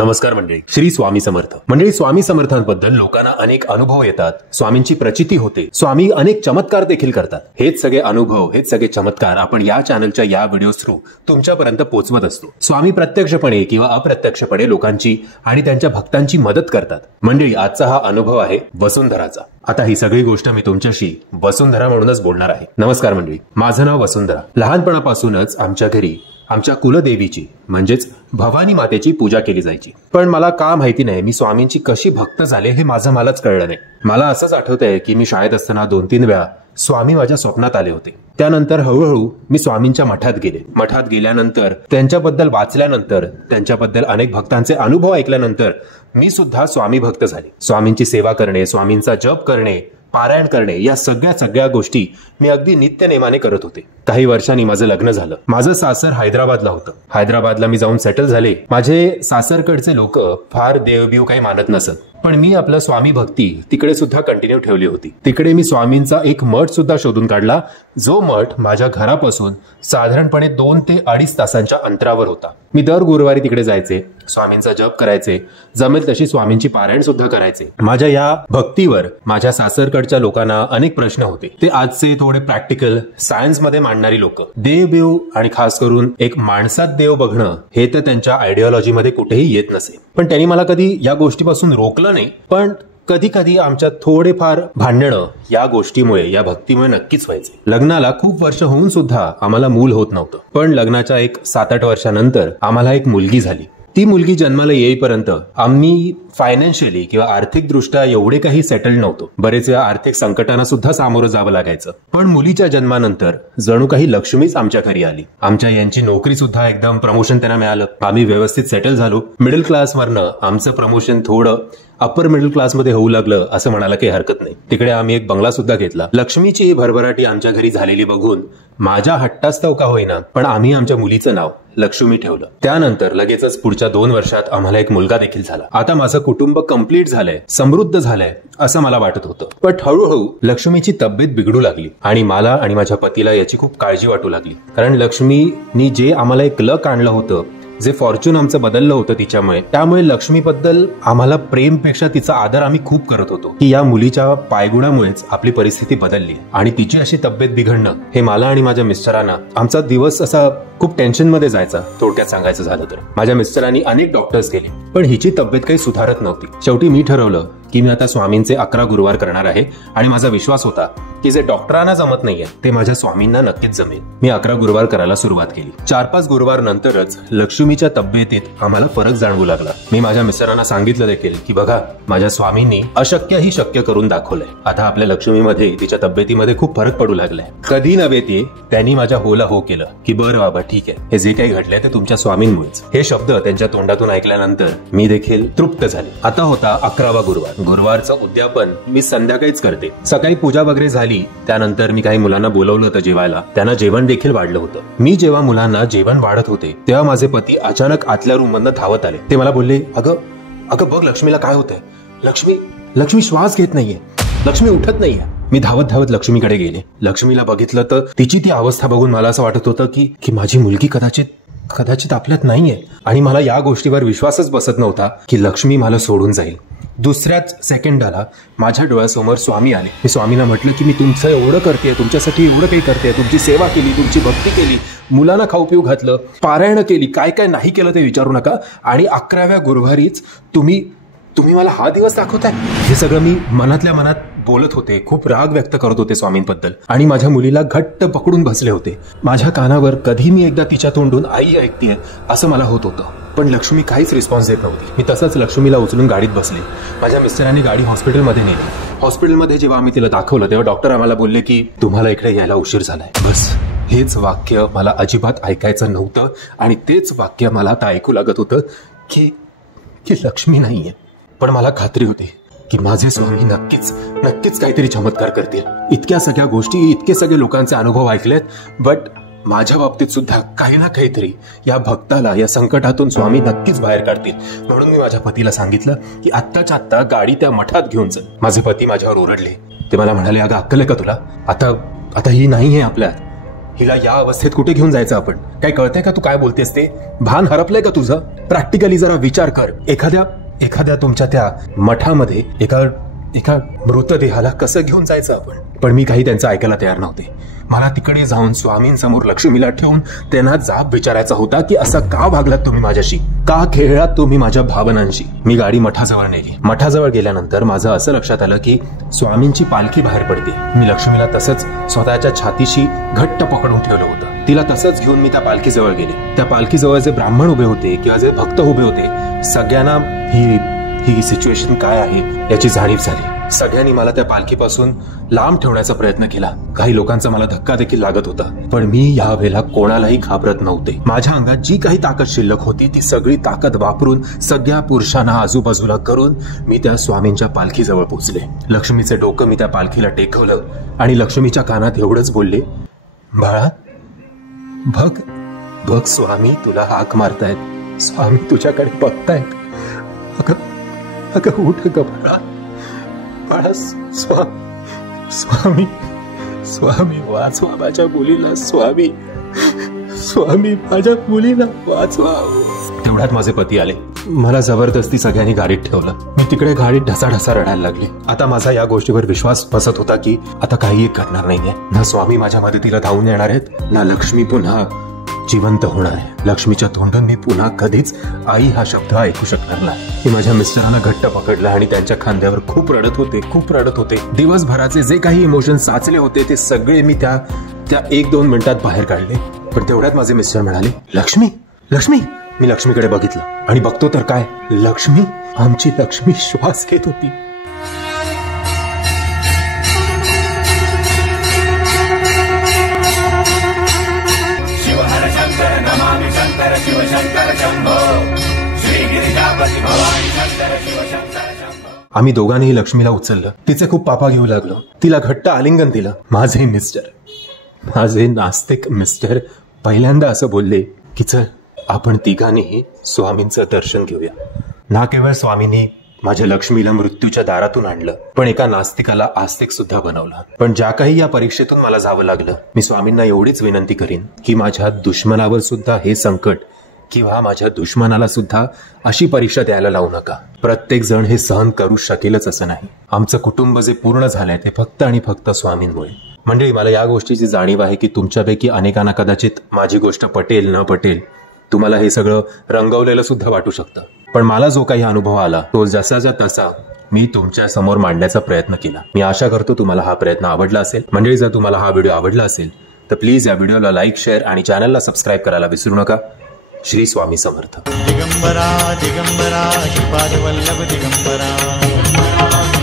नमस्कार मंडळी. श्री स्वामी समर्थ. मंडळी, स्वामी समर्थांबद्दल लोकांना अनेक अनुभव येतात, स्वामींची प्रचिती होते, स्वामी अनेक चमत्कार देखील करतात. हेच सगळे अनुभव, हेच सगळे चमत्कार आपण या चॅनलच्या या व्हिडिओ थ्रू तुमच्यापर्यंत पोहोचवत असतो. स्वामी प्रत्यक्षपणे किंवा अप्रत्यक्षपणे लोकांची आणि त्यांच्या भक्तांची मदत करतात. मंडळी, आजचा हा अनुभव आहे वसुंधराचा. आता ही सगळी गोष्ट मी तुमच्याशी वसुंधरा म्हणूनच बोलणार आहे. नमस्कार मंडळी, माझं नाव वसुंधरा. लहानपणापासूनच आमच्या घरी आमच्या कुलदेवीची म्हणजेच भवानी मातेची पूजा केली जायची. पण मला का माहिती नाही, मी स्वामींची कशी भक्त झाले हे मलाच कळलं नाही. मला असंच आठवतंय की मी शाळेत असताना 2-3 वेळा स्वामी माझ्या स्वप्नात आले होते. त्यानंतर हळूहळू मी स्वामींच्या मठात गेले. मठात गेल्यानंतर, त्यांच्याबद्दल वाचल्यानंतर, त्यांच्याबद्दल अनेक भक्तांचे अनुभव ऐकल्यानंतर मी सुद्धा स्वामी भक्त झाले. स्वामींची सेवा करणे, स्वामींचा जप करणे, पारायण करणे, या सगळ्या गोष्टी मी अगदी नित्यनेमाने करत होते. काही वर्षांनी माझं लग्न झालं. माझं सासर हैदराबादला होतं. हैदराबादला मी जाऊन सेटल झाले. माझे सासरकडचे लोक फार देवबीव काही मानत नसत, पण मी आपलं स्वामी भक्ती तिकडे सुद्धा कंटिन्यू ठेवली होती. तिकडे मी स्वामींचा एक मठ सुद्धा शोधून काढला, जो मठ माझ्या घरापासून साधारणपणे 2 ते 2.5 तासांच्या अंतरावर होता. मी दर गुरुवारी तिकडे जायचे, स्वामींचा जप करायचे, जमेल तशी स्वामींची पारायण सुद्धा करायचे. माझ्या या भक्तीवर माझ्या सासरकडच्या लोकांना अनेक प्रश्न होते. ते आजचे थोडे प्रॅक्टिकल सायन्स मध्ये मांडणारी लोक. देवबीव आणि खास करून एक माणसात देव बघणं हे तर त्यांच्या आयडिओलॉजी मध्ये कुठेही येत नसे. पण त्यांनी मला कधी या गोष्टीपासून रोखलं नाही. पण कधी कधी आमच्यात थोडेफार भांडणं या गोष्टीमुळे, या भक्तीमुळे नक्कीच व्हायचे. लग्नाला खूप वर्ष होऊन सुद्धा आम्हाला मूल होत नव्हतं. पण लग्नाच्या एक 7-8 वर्षानंतर आम्हाला एक मुलगी झाली. ती मुलगी जन्माला येईपर्यंत आम्ही फायनान्शियली किंवा आर्थिक दृष्ट्या एवढे काही सेटल नव्हतो. बरेच वेळा आर्थिक संकटांना सुद्धा सामोरं जावं लागायचं. पण मुलीच्या जन्मानंतर जणू काही लक्ष्मीच आमच्या घरी आली. आमच्या यांची नोकरी सुद्धा एकदम प्रमोशन त्यांना मिळालं. आम्ही व्यवस्थित सेटल झालो. मिडल क्लासवरनं आमचं प्रमोशन थोडं अप्पर मिडल क्लासमध्ये होऊ लागलं असं म्हणायला काही हरकत नाही. तिकडे आम्ही एक बंगला सुद्धा घेतला. लक्ष्मीची ही भरभराटी आमच्या घरी झालेली बघून माझ्या हट्टास्तव का होईना, पण आम्ही आमच्या मुलीचं नाव लक्ष्मी ठेवलं. त्यानंतर लगेचच पुढच्या 2 वर्षात आम्हाला एक मुलगा देखील झाला. आता माझं कुटुंब कंप्लीट झालंय, समृद्ध झालंय असं मला वाटत होतं. पण हळूहळू लक्ष्मीची तब्येत बिघडू लागली आणि मला आणि माझ्या पतीला याची खूप काळजी वाटू लागली. कारण लक्ष्मीनी जे आम्हाला एक लक आणलं होतं, जे फॉर्च्यून आमचं बदललं होतं तिच्यामुळे, त्यामुळे लक्ष्मीबद्दल आम्हाला प्रेमपेक्षा तिचा आदर आम्ही खूप करत होतो. की या मुलीच्या पायगुणामुळेच आपली परिस्थिती बदलली आणि तिची अशी तब्येत बिघडणं हे मला आणि माझ्या मिस्टरांना, आमचा दिवस असा खूप टेन्शन मध्ये जायचा. थोडक्यात सांगायचं झालं तर माझ्या मिस्टरांनी अनेक डॉक्टर्स गेले, पण हिची तब्येत काही सुधारत नव्हती. शेवटी मी ठरवलं की मी आता स्वामींचे 11 गुरुवार करणार आहे आणि माझा विश्वास होता की जे डॉक्टरांना जमत नाहीये ते माझ्या स्वामींना नक्कीच जमेल. मी 11 गुरुवार करायला सुरुवात केली. 4-5 गुरुवार नंतरच लक्ष्मीच्या तब्येतीत आम्हाला फरक जाणवू लागला. मी माझ्या मिस्टरांना सांगितलं देखील की बघा, माझ्या स्वामींनी अशक्यही शक्य करून दाखवलंय. आता आपल्या लक्ष्मीमध्ये, तिच्या तब्येतीमध्ये खूप फरक पडू लागलाय. कधी नव्हे ते त्यांनी माझ्या होला हो केलं की बरं बाबा ठीक आहे, हे जे काही घडलंय ते तुमच्या स्वामींमुळेच. हे शब्द त्यांच्या तोंडातून ऐकल्यानंतर मी देखील तृप्त झाले. आता होता 11वा गुरुवार. गुरुवारचं उद्यापन मी संध्याकाळीच करते. सकाळी पूजा वगैरे झाली, त्यानंतर मी काही मुलांना बोलवलं होतं जेवायला. त्यांना जेवण देखील वाढलं होतं. मी जेव्हा मुलांना जेवण वाढत होते तेव्हा माझे पती अचानक आतल्या रूम मधनं धावत आले. ते मला बोलले, अगं बघ लक्ष्मीला काय होतंय. लक्ष्मी श्वास घेत नाहीये, लक्ष्मी उठत नाहीये. मी धावत लक्ष्मीकडे गेले. लक्ष्मीला बघितलं तर तिची ती अवस्था बघून मला असं वाटत होतं की माझी मुलगी कदाचित आपल्यात नाहीये. आणि मला या गोष्टीवर विश्वासच बसत नव्हता की लक्ष्मी मला सोडून जाईल. दुसऱ्याच सेकंडाला माझ्या डोळ्यासमोर स्वामी आले. मी स्वामींना म्हटलं की मी तुमचं एवढं करते, तुमच्यासाठी एवढं काही करते, तुमची सेवा केली, तुमची भक्ती केली, मुलांना खाऊ पिऊ घातलं, पारायण केली, काय काय नाही केलं ते विचारू नका. आणि 11व्या गुरुवारीच तुम्ही मला हा दिवस दाखवताय. हे सगळं मी मनातल्या मनात बोलत होते. खूप राग व्यक्त करत होते स्वामींबद्दल आणि माझ्या मुलीला घट्ट पकडून बसले होते. माझ्या कानावर कधी मी एकदा तिच्या तोंडून आई ऐकतेय असं मला होत होतं. पण लक्ष्मी काहीच रिस्पॉन्स देत नव्हती. मी तसंच लक्ष्मीला उचलून गाडीत बसले. माझ्या मिस्टरांनी गाडी हॉस्पिटलमध्ये नेली. हॉस्पिटलमध्ये जेव्हा आम्ही तिला दाखवलं तेव्हा डॉक्टर आम्हाला बोलले की तुम्हाला इकडे यायला उशीर झालाय. बस हेच वाक्य मला अजिबात ऐकायचं नव्हतं आणि तेच वाक्य मला आता ऐकू लागत होतं की लक्ष्मी नाहीये. पण मला खात्री होती की माझे स्वामी नक्कीच काहीतरी चमत्कार करतील. इतक्या सगळ्या गोष्टी, इतके सगळे लोकांचे अनुभव ऐकलेत, बट माझ्या बाबतीत सुद्धा काही ना काहीतरी या भक्ताला, या संकटातून स्वामी नक्कीच बाहेर काढतील. म्हणून मी माझ्या पतीला सांगितलं की आत्ताच्या आत्ता गाडी त्या मठात घेऊन चल. माझे पती माझ्यावर ओरडले. ते मला म्हणाले, अगं अक्कल आहे का तुला? आता ही नाही आहे आपल्यात, हिला या अवस्थेत कुठे घेऊन जायचं आपण? काय कळतंय का तू काय बोलतेस ते? भान हरपलंय का तुझं? प्रॅक्टिकली जरा विचार कर. एखाद्या तुमच्या त्या मठामध्ये एका मृतदेहाला कसं घेऊन जायचं आपण? पण मी काही त्यांचं ऐकायला तयार नव्हते. मला तिकडे जाऊन स्वामींसमोर लक्ष्मीला ठेवून त्यांना जाब विचारायचा होता की असं का वागलात तुम्ही माझ्याशी? का खेळलात तुम्ही माझ्या भावनांशी? मी गाडी मठाजवळ नेली. मठाजवळ गेल्यानंतर माझं असं लक्षात आलं की स्वामींची पालखी बाहेर पडते. मी लक्ष्मीला तसंच स्वतःच्या छातीशी घट्ट पकडून ठेवलं होतं. तिला तसंच घेऊन मी त्या पालखीजवळ गेले. त्या पालखीजवळ जे ब्राह्मण उभे होते किंवा जे भक्त उभे होते, सगळ्यांना ही सिच्युएशन काय आहे याची जाणीव झाली. सगळ्यांनी मला त्या पालखीपासून लांब ठेवण्याचा प्रयत्न केला. काही लोकांचा मला धक्का देखील लागत होता. पण मी यावेळेला कोणालाही घाबरत नव्हते. माझ्या अंगात जी काही ताकद शिल्लक होती ती सगळी ताकद वापरून सगळ्या पुरुषांना आजूबाजूला करून मी त्या स्वामींच्या पालखीजवळ पोहोचले. लक्ष्मीचे डोकं मी त्या पालखीला टेकवलं आणि लक्ष्मीच्या कानात एवढंच बोलले, बाळा बघ स्वामी तुला हाक मारतायत. स्वामी तुझ्याकडे बघतायत. अगं उठ ग बाळा. स्वामी वाचवा माझ्या मुलीला. स्वामी माझ्या मुलीला वाचवा. तेवढ्यात माझे पती आले. मला जबरदस्ती सगळ्यांनी गाडीत ठेवलं. मी तिकडे गाडीत ढसाढसा रडायला लागले. आता माझा या गोष्टीवर विश्वास बसत होता की आता काही घडणार नाहीये. ना स्वामी माझ्या मदतीला धावून येणार आहेत, ना लक्ष्मी पुन्हा जिवंत होणार आहे. लक्ष्मीच्या तोंडून मी पुन्हा कधीच आई हा शब्द ऐकू शकणार नाही. मी माझ्या मिस्टरांना घट्ट पकडलं आणि त्यांच्या खांद्यावर खूप रडत होते. दिवसभराचे जे काही इमोशन साचले होते ते सगळे मी त्या 1-2 मिनिटात बाहेर काढले. पण तेवढ्यात माझे मिस्टर म्हणाले, लक्ष्मी. मी लक्ष्मीकडे बघितलं आणि बघतो तर काय, आमची लक्ष्मी श्वास घेत होती. आम्ही दोघांनीही लक्ष्मीला उचललं. तिचे खूप पापा घेऊ लागलो. तिला घट्ट आलिंगन दिलं. माझे नास्तिक मिस्टर पहिल्यांदा असं बोलले की चल आपण तिघांनीही स्वामींचं दर्शन घेऊया. ना केवळ स्वामींनी माझ्या लक्ष्मीला मृत्यूच्या दारातून आणलं, पण एका नास्तिकाला आस्तिक सुद्धा बनवलं. पण ज्या काही या परीक्षेतून मला जावं लागलं, मी स्वामींना एवढीच विनंती करीन की माझ्या दुश्मनावर सुद्धा हे संकट किंवा माझ्या दुश्मनाला सुद्धा अशी परीक्षा द्यायला लावू नका. प्रत्येक जण हे सहन करू शकेलच असं नाही. आमचं कुटुंब जे पूर्ण झालंय ते फक्त आणि फक्त स्वामींमुळे. मंडळी, मला या गोष्टीची जाणीव आहे की तुमच्यापैकी अनेकांना कदाचित माझी गोष्ट पटेल न पटेल, तुम्हाला हे सगळं रंगवलेलं सुद्धा वाटू शकतं. पण मला जो काही अनुभव आला तो जसाच्या तसा मी तुमच्या समोर मांडण्याचा प्रयत्न केला. मी आशा करतो तुम्हाला हा प्रयत्न आवडला असेल. मंडळी, जर तुम्हाला हा व्हिडिओ आवडला असेल तर प्लीज या व्हिडिओला लाईक, शेअर आणि चॅनलला सबस्क्राईब करायला विसरू नका. श्री स्वामी समर्थ. दिगंबरा दिगंबरा श्रीपाद वल्लभ दिगंबरा.